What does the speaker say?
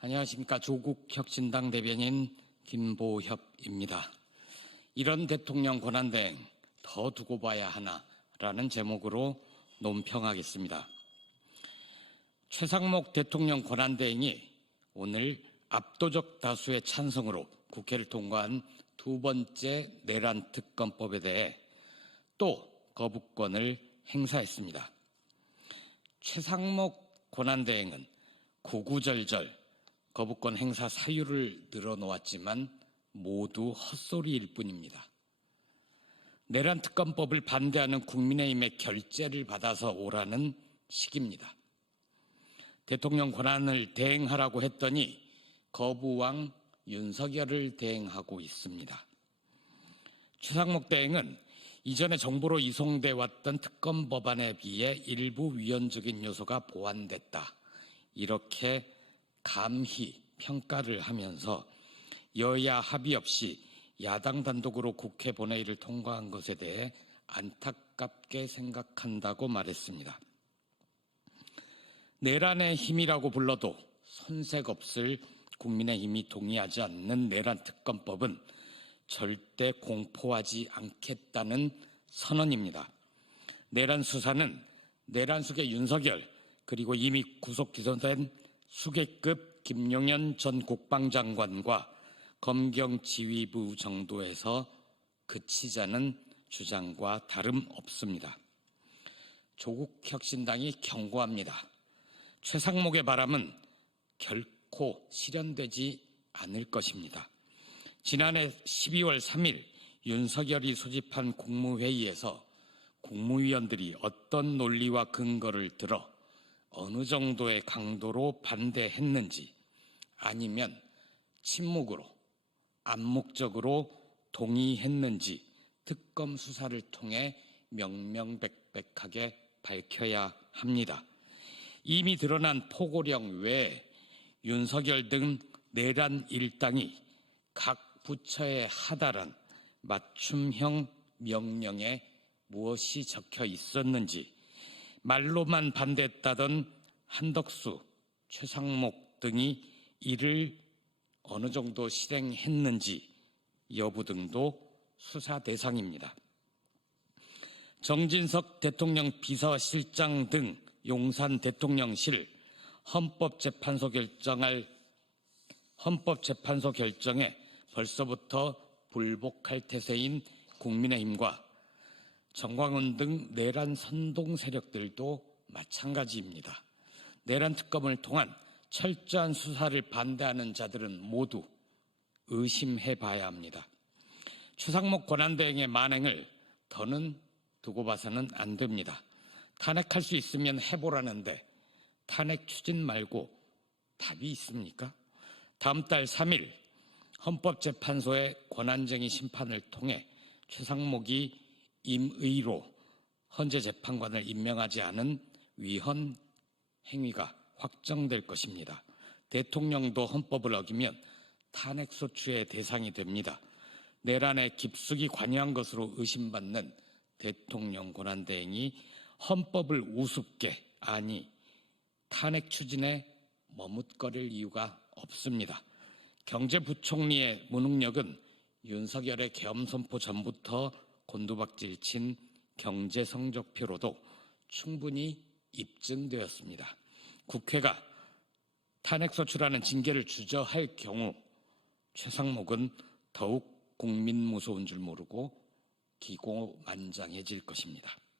안녕하십니까. 조국혁신당 대변인 김보협입니다. 이런 대통령 권한대행 더 두고 봐야 하나라는 제목으로 논평하겠습니다. 최상목 대통령 권한대행이 오늘 압도적 다수의 찬성으로 국회를 통과한 두 번째 내란 특검법에 대해 또 거부권을 행사했습니다. 최상목 권한대행은 구구절절 거부권 행사 사유를 늘어놓았지만 모두 헛소리일 뿐입니다. 내란 특검법을 반대하는 국민의힘의 결재를 받아서 오라는 식입니다. 대통령 권한을 대행하라고 했더니 거부왕 윤석열을 대행하고 있습니다. 최상목 대행은 이전에 정부로 이송돼 왔던 특검 법안에 비해 일부 위헌적인 요소가 보완됐다, 이렇게 감히 평가를 하면서 여야 합의 없이 야당 단독으로 국회 본회의를 통과한 것에 대해 안타깝게 생각한다고 말했습니다. 내란의 힘이라고 불러도 손색 없을 국민의힘이 동의하지 않는 내란 특검법은 절대 공포하지 않겠다는 선언입니다. 내란 수사는 내란 수계 윤석열, 그리고 이미 구속 기소된 수계급 김용현 전 국방장관과 검경지휘부 정도에서 그치자는 주장과 다름없습니다. 조국혁신당이 경고합니다. 최상목의 바람은 결코 실현되지 않을 것입니다. 지난해 12월 3일 윤석열이 소집한 국무회의에서 국무위원들이 어떤 논리와 근거를 들어 어느 정도의 강도로 반대했는지, 아니면 침묵으로 암묵적으로 동의했는지 특검 수사를 통해 명명백백하게 밝혀야 합니다. 이미 드러난 포고령 외에 윤석열 등 내란 일당이 각 부처에 하달한 맞춤형 명령에 무엇이 적혀 있었는지, 말로만 반대했다던 한덕수, 최상목 등이 이를 어느 정도 실행했는지 여부 등도 수사 대상입니다. 정진석 대통령 비서실장 등 용산 대통령실 헌법재판소 결정에 벌써부터 불복할 태세인 국민의힘과 정광훈 등 내란 선동 세력들도 마찬가지입니다. 내란 특검을 통한 철저한 수사를 반대하는 자들은 모두 의심해 봐야 합니다. 최상목 권한대행의 만행을 더는 두고 봐서는 안 됩니다. 탄핵할 수 있으면 해보라는데 탄핵 추진 말고 답이 있습니까? 다음 달 3일 헌법재판소의 권한쟁의 심판을 통해 최상목이 임의로 헌재 재판관을 임명하지 않은 위헌 행위가 확정될 것입니다. 대통령도 헌법을 어기면 탄핵소추의 대상이 됩니다. 내란에 깊숙이 관여한 것으로 의심받는 대통령 권한대행이 헌법을 우습게, 아니 탄핵 추진에 머뭇거릴 이유가 없습니다. 경제부총리의 무능력은 윤석열의 계엄 선포 전부터 곤두박질 친 경제 성적표로도 충분히 입증되었습니다. 국회가 탄핵소추라는 징계를 주저할 경우 최상목은 더욱 국민 무서운 줄 모르고 기고만장해질 것입니다.